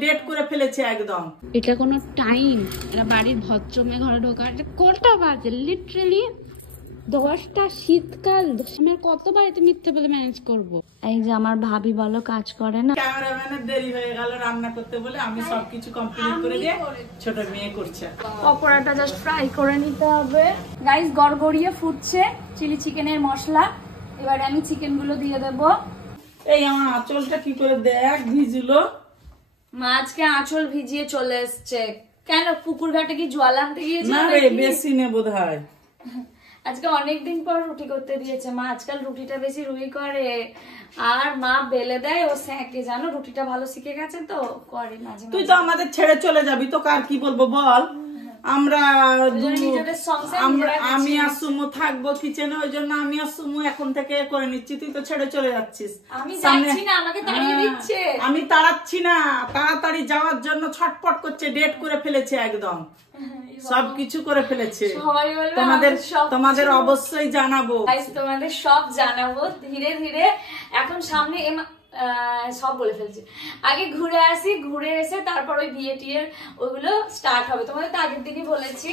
Date করে ফেলেছে একদম। এটা কোনো টাইম? এটা বাড়ির ভদ্রমে ঘরে ঢোকার কোনটা বাজে? লিটারালি 10টা শীতকাল। আমি কত বাড়িতে মিথ্যে বলে ম্যানেজ করবো? এই যে আমার ভাবি বলো কাজ করে না, ক্যামেরাম্যানের দেরি হয়ে গেল রান্না করতে বলে আমি সবকিছু কমপ্লিট করে দিয়ে ছোট মেয়ে করছে। পকোড়াটা জাস্ট ফ্রাই করে নিতে হবে। গাইস গড়গড়িয়ে ফুটছে চিলি চিকেনের মশলা। এবারে আমি চিকেন গুলো দিয়ে দেবো। এই আমার আঁচলটা কি করে দেখ ভিজলো। মা আজকে আঁচল ভিজিয়ে চলে এসছে। কেন পুকুর ঘাটে কি জল আনতে গিয়েছে? না রে বেশি নে বোধহয়। আজকে অনেকদিন পর রুটি করতে দিয়েছে মা। আজকাল রুটিটা বেশি রুই করে আর মা বেলে দেয় ও সেঁকে, জানো রুটিটা ভালো শিখে গেছে তো করে মাঝে মাঝে। তুই তো আমাদের ছেড়ে চলে যাবি তো কার কি বলবো বল। আমরা আমি আর সুমু থাকবো কিচেনে, ওই জন্য আমি আর সুমু এখন থেকে করে নিচ্ছি। তুই তো ছেড়ে চলে যাচ্ছিস। আমি যাচ্ছি না, আমাকে তাড়িয়ে দিচ্ছে। আমি তাড়াচ্ছি না, তাড়াতাড়ি যাওয়ার জন্য ছটপট করছে। ডেট করে ফেলেছে একদম, সবকিছু করে ফেলেছে। তোমাদের অবশ্যই জানাবো, তোমাদের সব জানাবো ধীরে ধীরে। এখন সামনে সব বলে ফেলছি। আগে ঘুরে আসি, ঘুরে এসে তারপর ওই বিয়ে টিয়ের ওইগুলো স্টার্ট হবে। তোমাদের তো আগের দিনই বলেছি।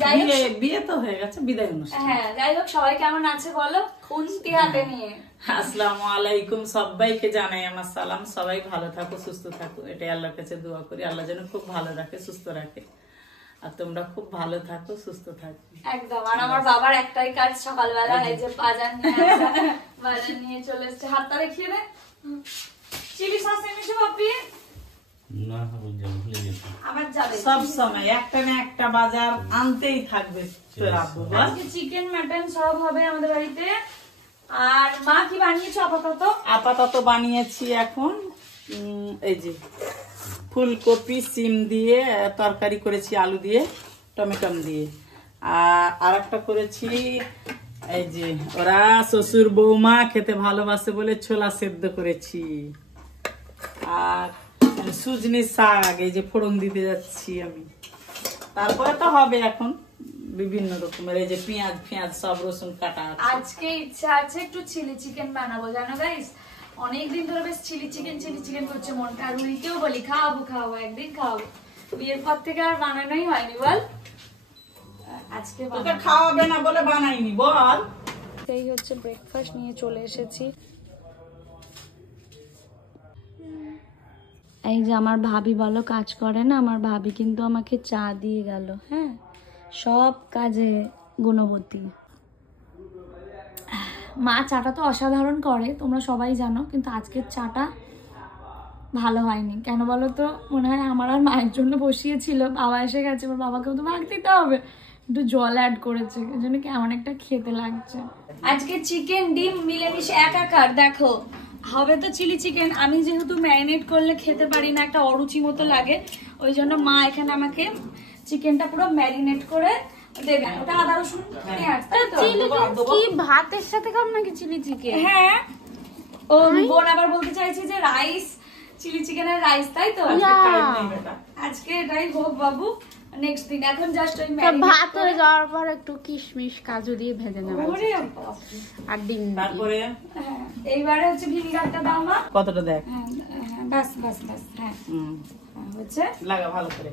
যাই হোক বিয়ে তো হয়ে গেছে, বিদায় অনুষ্ঠান। হ্যাঁ যাই হোক সবাই কেমন আছে বলো খুন্তি হাতে নিয়ে। আসসালামু আলাইকুম, সবাইকে জানাই আমার সালাম। সবাই ভালো থাকো, সুস্থ থাকো, এটাই আল্লাহর কাছে দোয়া করি। আল্লাহ যেন খুব ভালো রাখে, সুস্থ রাখে, আর তোমরা খুব ভালো থাকো, সুস্থ থাকো একদম। আর আমার বাবার একটাই কাজ, সকালবেলা এই যে বাজার নিয়ে চলে এসছে। হাতটা দেখিয়ে দে। চিলি সস এনেছো বাপি? না ভুলে গেছি। আবার যাবে সব সময় একটা না একটা বাজার আনতেই থাকবে তোর আব্বু। আজকে চিকেন মাটন সব হবে আমাদের বাড়িতে। আর মা কি বানিয়েছো আপাতত? আপাতত বানিয়েছি এখন এই যে ফুলকপি সিম দিয়ে তরকারি করেছি, আলু দিয়ে টমেটো দিয়ে। আর একটা করেছি এই যে ওরা শ্বশুর বৌমা খেতে ভালোবাসে বলে ছোলা সেদ্ধ করেছি। আর সুজনি শাক এই যে ফোড়ন দিতে যাচ্ছি আমি। তারপরে তো হবে এখন বিভিন্ন রকমের এই যে পেঁয়াজ সব রসুন কাটা। আজকে ইচ্ছা আছে একটু চিলি চিকেন বানাবো, জানো গাইস। অনেকদিন ধরে বেশ চিলি চিকেন করছে মনটা। আর রুইকেও বলি খাওয়াবো একদিন খাওয়াবো। বিয়ের পর থেকে আর বানানোই হয়নি বল। আজকে খাওয়াবে না বলে বানাইনি বল। এই হচ্ছে ব্রেকফাস্ট নিয়ে চলে এসেছি। এই যে আমার ভাবি বলো কাজ করে না, আমার ভাবি কিন্তু আমাকে চা দিয়ে গেল। হ্যাঁ সব কাজে গুণবতী। মা চাটা তো অসাধারণ করে, তোমরা সবাই জানো, কিন্তু আজকের চাটা ভালো হয়নি। কেন বলো তো? মনে হয় আমার আর মায়ের জন্য বসিয়েছিল, বাবা এসে গেছে, এবার বাবাকেও তো ভাগ দিতে হবে, একটু জল অ্যাড করেছে, এই জন্য কেমন একটা খেতে লাগছে। আজকে চিকেন ডিম মিলেমিশে একাকার। দেখো হবে তো চিলি চিকেন। আমি যেহেতু ম্যারিনেট করলে খেতে পারি না, একটা অরুচি মতো লাগে, ওই জন্য মা এখানে আমাকে চিকেনটা পুরো ম্যারিনেট করে দেবে। ওটা আদা রসুন কি ভাতের সাথে খাব নাকি চিলি চিকেন? হ্যাঁ ও বোন আবার বলতে চাইছে যে রাইস, চিলি চিকেনের রাইস, তাই তো? আজকে এটাই হোক বাবু, নেক্সট দিন। এখন জাস্ট ওই ভাত হয়ে যাওয়ার পর একটু কিশমিশ কাজু দিয়ে ভেজে নেব আর ডিম। তারপরে এইবারে হচ্ছে ভিনিগারটা দাও মা। কতটা দেখ? বাস বাস বাস। হ্যাঁ হচ্ছে লাগা ভালো করে।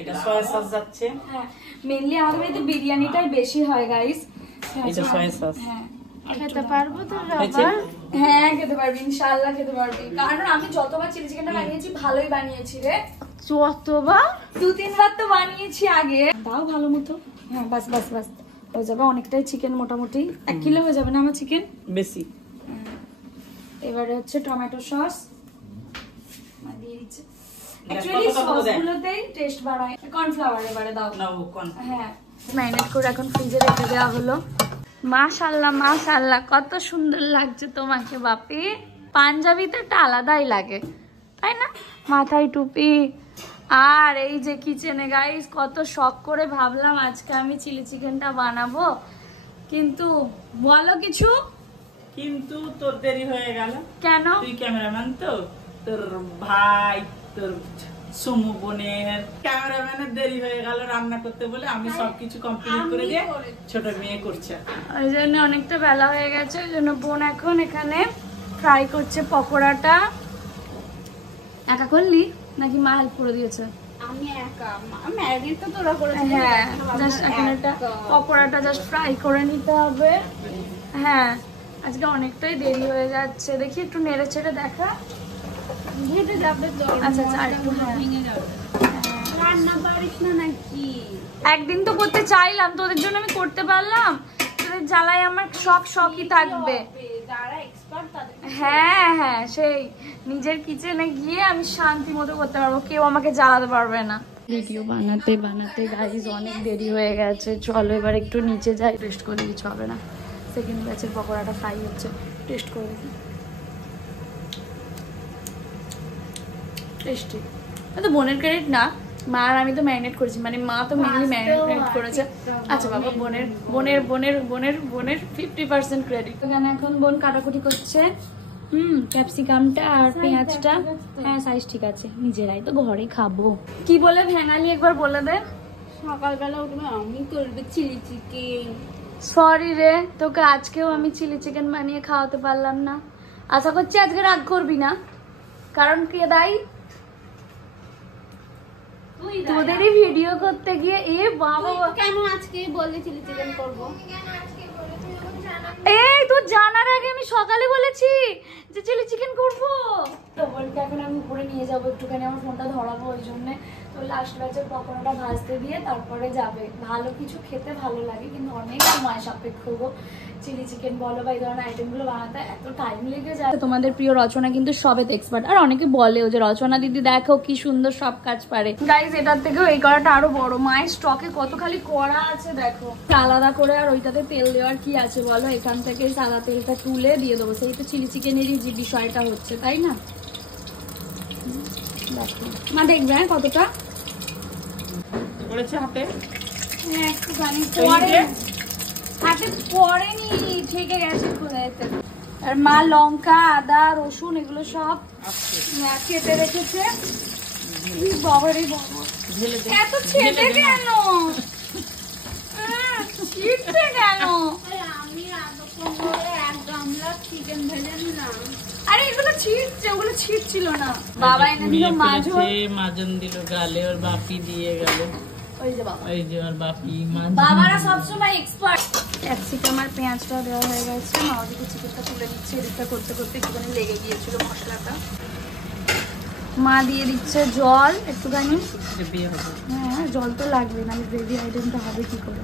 এটা সয়া সস যাচ্ছে। হ্যাঁ মেইনলি আমাদের বাড়িতে বিরিয়ানিটাই বেশি হয় গাইস। এটা সয়া সস। হ্যাঁ খেতে পারবো তো? হ্যাঁ খেতে পারবি, ইনশাআল্লাহ খেতে পারবি। কারণ আমি যতবার চিলি চিকেনটা বানিয়েছি ভালোই বানিয়েছি রে। যতবার 2-3 বার তো বানিয়েছি আগে। দাও ভালো মতো। হ্যাঁ বাস বাস বাস হয়ে যাবে অনেকটাই চিকেন, মোটামুটি 1 কিলো হয়ে যাবে না আমার চিকেন? বেশি। এবারে হচ্ছে টমেটো সস দিয়ে দিচ্ছি। অ্যাকচুয়ালি সসগুলোতেই টেস্ট বাড়ায়। কর্নফ্লাওয়ার এবারে দাও। হ্যাঁ ম্যারিনেট করে এখন ফ্রিজে রেখে দেওয়া হলো। মাশাআল্লাহ মাশাআল্লাহ কত সুন্দর লাগছে তোমাকে বাপি। পাঞ্জাবিতে একটা আলাদাই লাগে তাই না? মাথায় টুপি। আর এই যে কিচেনে গাইস কত শখ করে ভাবলাম আজকে আমি চিলি চিকেনটা বানাবো, কিন্তু বলো কিছু। কিন্তু তোর দেরি হয়ে গেল কেন? তুই ক্যামেরাম্যান তো, তোর ভাই তোর সুমু বোনের ক্যামেরাম্যানের দেরি হয়ে গেল রান্না করতে বলে আমি সবকিছু কমপ্লিট করে দিয়ে ছোট মেয়ে করছে। ওই জন্য অনেকটা বেলা হয়ে গেছে, ওই জন্য বোন এখন এখানে ফ্রাই করছে পকোড়াটা। একা করলি? নাকি মা হেল্প করে দিয়েছে? আমি একা, ম্যাগি তো তোরা করেছিস। হ্যাঁ, জাস্ট এখন একটা পকোড়াটা জাস্ট ফ্রাই করে নিতে হবে। হ্যাঁ, আজকে অনেকটাই দেরি হয়ে যাচ্ছে, দেখি একটু নেড়ে ছেড়ে দেখা। ঘেটে যাবে তো। আচ্ছা আচ্ছা, আর একটু হ্যাঁ। ভেঙে যাবে। রান্না পারিস না নাকি? একদিন তো করতে চাইলাম, তোদের জন্য আমি করতে পারলাম, তোদের জ্বালায় আমার শখই থাকবে। যারা এক্সপার্ট তাদের। হ্যাঁ হ্যাঁ, সেই নিজের কিচেনে গিয়ে আমি শান্তি মতো করতে পারবো, কেউ আমাকে জ্বালাতে পারবে না। ভিডিও বানাতে বানাতে গাইজ অনেক দেরি হয়ে গেছে, চলো এবার একটু নিচে যাই। টেস্ট করে কিছু হবে না, সেকেন্ড ব্যাচের পকোড়াটা ফ্রাই হচ্ছে, টেস্ট করে দেখি। টেস্টি, তো বোনের ক্রেডিট না, মা আর আমি তো ম্যারিনেট করেছি, মানে মা তো মেনলি ম্যারিনেট করেছে। আচ্ছা বাবা, বোনের বোনের বোনের বোনের বোনের 50% ক্রেডিট। এখানে এখন বোন কাটাকুটি করছে, ক্যাপসিকামটা আর পেঁয়াজটা। হ্যাঁ, সাইজ ঠিক আছে, নিজেরাই তো ঘরে খাবো। কি বলে ভেঙালি একবার বলে দে। সকালবেলা উঠবে আমি করবে চিলি চিকেন। সরি রে, তোকে আজকেও আমি চিলি চিকেন বানিয়ে খাওয়াতে পারলাম না। আশা করছি আজকে রাগ করবি না, কারণ কে দায়ী? তোদেরই ভিডিও করতে গিয়ে এ বাবা। কেন আজকে বললি চিলি চিকেন করবো? এই তোর জানার আগে আমি সকালে বলেছি যে চিলি চিকেন করবো। তো বলতে এখন আমি উপরে নিয়ে যাবো, একটুখানি আমার ফোনটা ধরাবো, ওই জন্য তো লাস্ট ব্যাচের পকোড়াটা ভাজতে দিয়ে তারপরে যাবে। ভালো কিছু খেতে ভালো লাগে, কিন্তু অনেক সময় সাপেক্ষ গো। চিলি চিকেন বলো বা এই ধরনের আইটেমগুলো বানাতে এত টাইম লেগে যায়। তোমাদের প্রিয় রচনা কিন্তু সবেতে এক্সপার্ট, আর অনেকে বলেও যে রচনা দিদি দেখো কি সুন্দর সব কাজ পারে। গাইজ, এটার থেকেও এই কড়াটা আরো বড়, মায়ের স্টকে কত খালি কড়া আছে দেখো। আলাদা করে আর ওইটাতে তেল দেওয়ার কি আছে বলো? এখান থেকে সাদা তেলটা তুলে দিয়ে দেবো, সেই তো চিলি চিকেনেরই যে বিষয়টা হচ্ছে, তাই না? দেখো মা, দেখবে হ্যাঁ কতটা করেছে হাতে। হ্যাঁ, একটুখানি পরে হাতে পড়েনি, থেকে গেছে খুদাইতে। আর মা লঙ্কা আদা রসুন এগুলো সব কেটে রেখেছে। বাবারে বাবা, এত ছেটে কেন? ছিটছে কেন? আমি এতক্ষণ ধরে এক গামলা চিকেন ভেজে নিলাম। আরে এগুলো ছিটছে, ওগুলো ছিটছিল না। বাবা এনে দিল মাজন, মাজন দিল গালে, ওর বাপি দিয়ে গেল। ওই যে বাবা, ওই যে ওর বাপি মাজন। বাবারা সবসময় এক্সপার্ট। ক্যাপসিকাম আর পেঁয়াজটা দেওয়া হয়ে গেছে, মা ওদিকে চিকেনটা তুলে দিচ্ছে। এদিকটা করতে করতে একটুখানি লেগে গিয়েছিল মশলাটা। মা দিয়ে দিচ্ছে জল একটুখানি। হ্যাঁ, জল তো লাগবে, নাহলে গ্রেভি আইটেমটা হবে কি করে।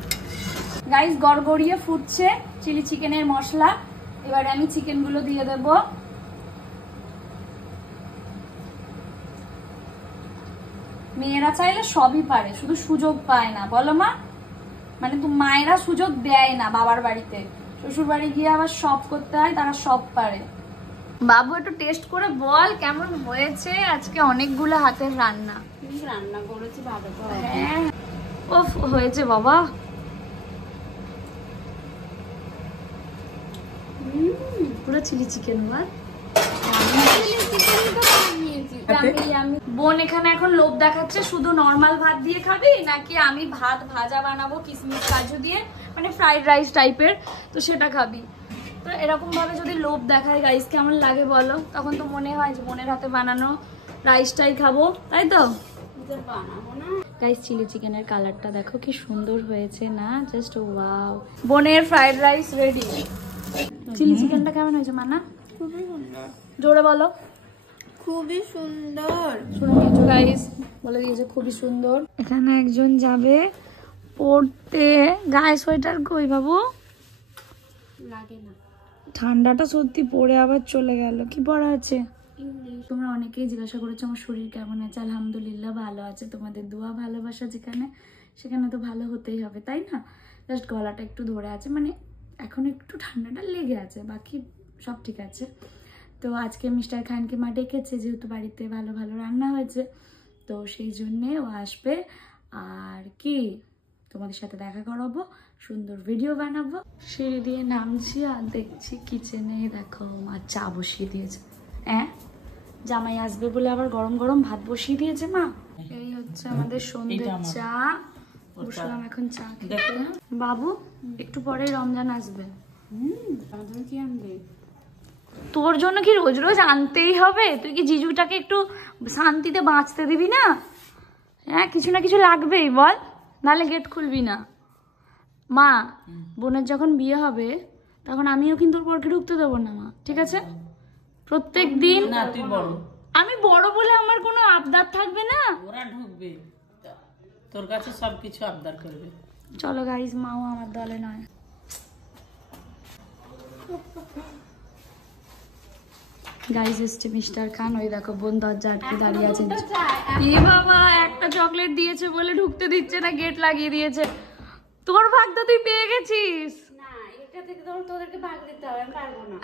গাইস, গড়গড়িয়ে ফুটছে চিলি চিকেনের মশলা। এবারে আমি চিকেনগুলো দিয়ে দেব। মেয়েরা চাইলে সবই পারে, শুধু সুযোগ পায় না, বলো মা? মানে তো মায়েরা সুযোগ দেয় না বাবার বাড়িতে, শ্বশুর বাড়ি গিয়ে আবার সব করতে হয়, তারা সব পারে। বাবু একটু টেস্ট করে বল কেমন হয়েছে। আজকে অনেকগুলো হাতের রান্না। রান্না করেছি ভালো তো। হ্যাঁ, ওফ, হয়েছে বাবা। পুরো চিলি চিকেন। বোন এখানে এখন লোভ দেখাচ্ছে, শুধু নর্মাল ভাত দিয়ে খাবি নাকি আমি ভাত ভাজা বানাবো কিশমিশ কাজু দিয়ে, মানে ফ্রাইড রাইস টাইপের, তো সেটা খাবি। তো এরকম ভাবে যদি লোভ দেখায় গাইস, কেমন লাগে বলো? তখন তো মনে হয় যে বোনের হাতে বানানো রাইসটাই খাবো, তাই তো? গাইস, চিলি চিকেনের কালারটা দেখো কি সুন্দর হয়েছে না? Just wow. বোনের ফ্রাইড রাইস রেডি। চিলি চিকেনটা কেমন হয়েছে মানা? খুবই সুন্দর। জোরে বলো। খুবই সুন্দর। শুনে নিয়েছো গাইস, বলে দিয়েছে খুবই সুন্দর। এখানে একজন যাবে পড়তে। গায়ে সোয়েটার কই বাবু? লাগে না, ঠান্ডাটা সত্যি পড়ে আবার চলে গেল। কি পড়া আছে? তোমরা অনেকেই জিজ্ঞাসা করেছো আমার শরীর কেমন আছে। আলহামদুলিল্লাহ ভালো আছে, তোমাদের দোয়া ভালোবাসা যেখানে সেখানে তো ভালো হতেই হবে, তাই না? জাস্ট গলাটা একটু ধরে আছে, মানে এখন একটু ঠান্ডাটা লেগে আছে, বাকি সব ঠিক আছে। তো আজকে মিস্টার খানকে মা ডেকেছে, যেহেতু বাড়িতে ভালো ভালো রান্না হয়েছে, তো সেই জন্যে ও আসবে। আর কি, তোমাদের সাথে দেখা করাবো, সুন্দর ভিডিও বানাবো। সিঁড়ি দিয়ে নামছি আর দেখছি কিচেনে দেখো মা চা বসিয়ে দিয়েছে। হ্যাঁ, জামাই আসবে বলে আবার গরম গরম ভাত বসিয়ে দিয়েছে মা। এই হচ্ছে আমাদের সন্ধ্যের চা। বসলাম এখন চা খেতে। বাবু একটু পরে রমজান আসবে। কি আনবে? তোর জন্য কি রোজ রোজ আনতেই হবে? তুই কি জিজুটাকে একটু শান্তিতে বাঁচতে দিবি না? হ্যাঁ, কিছু না কিছু লাগবেই বল, নাহলে গেট খুলবি না। মা, বোনের যখন বিয়ে হবে তখন আমিও কিন্তু ওর পরকে ঢুকতে দেবো না মা, ঠিক আছে? প্রত্যেক দিন না, তুই বড়, আমি বড় বলে আমার কোনো আবদার থাকবে না। ওরা ঢুকবে, তোর কাছে সবকিছু আবদার করবে। চলো গাইস, মাও আমার দলে নয়। গাইস এসছে মিস্টার খান, ওই দেখো বোন দরজা আটকে দাঁড়িয়ে আছে। এ বাবা, একটা চকলেট দিয়েছে বলে ঢুকতে দিচ্ছে না, গেট লাগিয়ে দিয়েছে। তোর ভাগটা তুই পেয়ে গেছিস।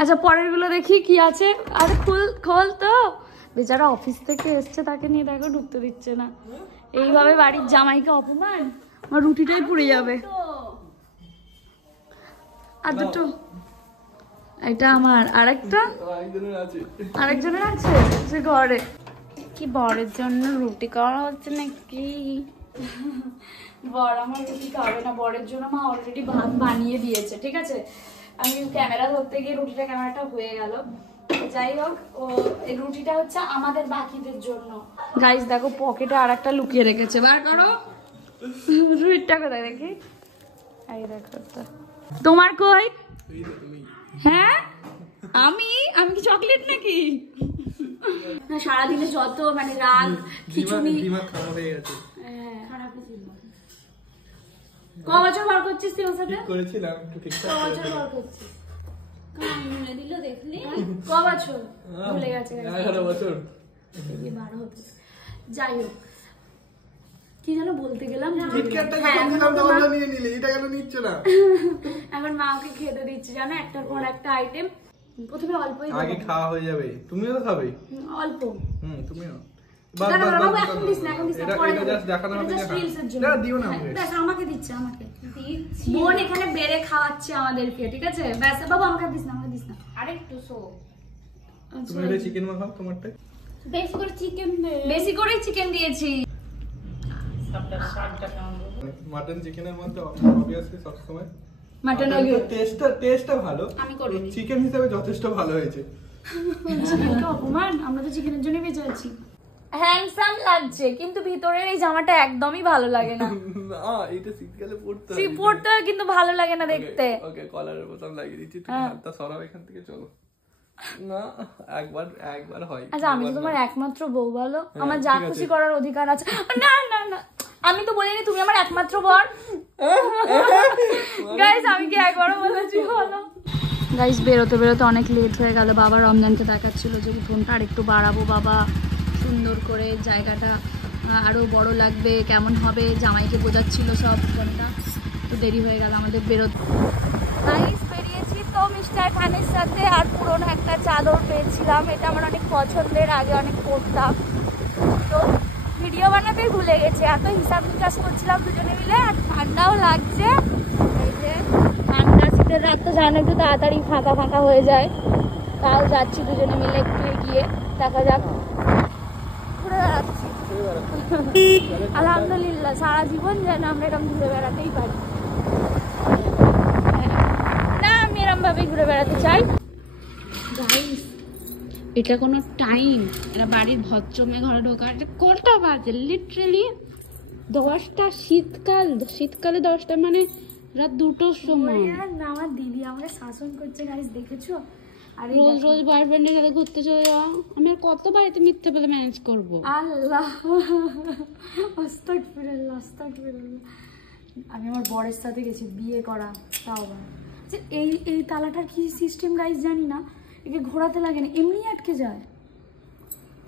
আচ্ছা, পরের গুলো দেখি কি আছে। আরে খোল তো, বেচারা অফিস থেকে এসছে, তাকে নিয়ে দেখো ঢুকতে দিচ্ছে না। এইভাবে বাড়ির জামাইকে অপমান, আমার রুটিটাই পুড়ে যাবে। আর দুটো, এটা আমার, আরেকজনের আছে সে ঘরে। কি বরের জন্য রুটি করা হচ্ছে নাকি? বর আমার রুটি খাবে না, বরের জন্য মা অলরেডি ভাত বানিয়ে দিয়েছে, ঠিক আছে? আমি ক্যামেরা ধরতে গিয়ে ক্যামেরাটা হয়ে গেল। যাই হোক, ও এই রুটিটা হচ্ছে আমাদের বাকিদের জন্য। গাইস দেখো, পকেটে আর একটা লুকিয়ে রেখেছে, বার করো। রুটিটা কোথায় দেখি? এই দেখো তো, তোমার কই? হ্যাঁ, আমি কি চকলেট নাকি? সারাদিনে যত মানে রাগ খিচুড়ি ক বছর বার করছিস তুই ওর সাথে? করেছিলাম একটু ঠিকঠাক ক বছর বার করছিস? মনে দিল দেখলি? ক বছর? ভুলে গেছে। 11 বছর। 12 হতো। যাই হোক, কি যেন বলতে গেলাম। এখন মা ওকে খেতে দিচ্ছে, জানো, একটার পর একটা আইটেম। প্রথমে অল্পই আগে খাওয়া হয়ে যাবে, তুমিও তো খাবে অল্প। তুমিও আমাকে দিচ্ছে, আমাকে বোন এখানে বেড়ে খাওয়াচ্ছে আমাদেরকে, ঠিক আছে? ব্যাস বাবু, আমাকে দিস না, আমাকে দিস না। আরেকটু সো তুমি এটা চিকেন মাখাও তোমারটা। বেশি করেই চিকেন দিয়েছি। মাটন চিকেনের মধ্যে অবভিয়াসলি সব সময় মাটন টেস্টটা ভালো, আমি করিনি। চিকেন হিসেবে যথেষ্ট ভালো হয়েছে। চিকেনকে অপমান, আমরা তো চিকেনের জন্যই বেঁচে আছি। হ্যান্ডসাম লাগছে, কিন্তু ভিতরের এই জামাটা একদমই ভালো লাগে না। না, এটা শীতকালে পড়তে হয়, পড়তে হয় কিন্তু ভালো লাগে না দেখতে। ওকে, কলারের বোতাম লাগিয়ে দিচ্ছি, তুমি হাতটা সরাও এখান থেকে, চলো। না, একবার হয়। আচ্ছা, আমি তো তোমার একমাত্র বউ, বলো, আমার যা খুশি করার অধিকার আছে। না না না, আমি তো বলিনি তুমি আমার একমাত্র বর। গাইস, আমি কি একবারও বলেছি? বলো গাইস, বেরোতে বেরোতে অনেক লেট হয়ে গেল। বাবা রমজানকে দেখাচ্ছিল যে ফোনটা আর একটু বাড়াবো বাবা, সুন্দর করে জায়গাটা আরো বড় লাগবে, কেমন হবে, জামাইকে বোঝাচ্ছিল সব। ফোনটা তো দেরি হয়ে গেল আমাদের বেরোতে। গাইস, বেরিয়েছি তো মিস্টার খানের সাথে, আর পুরোনো একটা চাদর পেয়েছিলাম, এটা আমার অনেক পছন্দের, আগে অনেক পরতাম। তো ভিডিও বানাতে ভুলে গেছি, এত হিসাব নিকাশ করছিলাম দুজনে মিলে, আর ঠান্ডাও লাগছে। এই যে ঠান্ডা, শীতের রাত তো জানো একটু তাড়াতাড়ি ফাঁকা ফাঁকা হয়ে যায়, তাও যাচ্ছি দুজনে মিলে একটু এগিয়ে, দেখা যাক, ঘুরে বেড়াচ্ছি। আলহামদুলিল্লাহ, সারা জীবন যেন আমরা এরকম ঘুরে বেড়াতেই পারি। না, আমি এরকম ভাবেই ঘুরে বেড়াতে চাই। গাইস, এটা কোনো টাইম? এটা বাড়ির ভদ্রমে ঘরে ঢোকার কোনটা বাজে? লিটারালি 10টা। শীতকালে 10টা মানে রাত 2টোর সময়। না, আমার দিদি আমাকে শাসন করছে গাইস, দেখেছো? আর রোজ বয়ফ্রেন্ডের সাথে ঘুরতে চলে যাওয়া, আমি আর কত বাড়িতে মিথ্যে বলে ম্যানেজ করবো? আল্লাহ, আস্তাগফিরুল্লাহ, আস্তাগফিরুল্লাহ। আমি আমার বরের সাথে গেছি বিয়ে করা, তাও যে এই তালাটার কি সিস্টেম গাইস জানি না, একে ঘোরাতে লাগে না, এমনি আটকে যায়।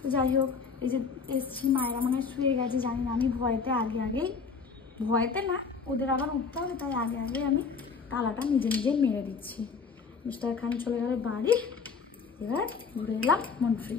তো যাই হোক, এই যে এসছি, মায়েরা মনে হয় শুয়ে গেছে, জানি না। আমি ভয়েতে না, ওদের আবার উঠতে হবে, তাই আগে আমি তালাটা নিজে মেরে দিচ্ছি। মিস্টার খান চলে গেল বাড়ি, এবার ঘুরে এলাম মন ফ্রি।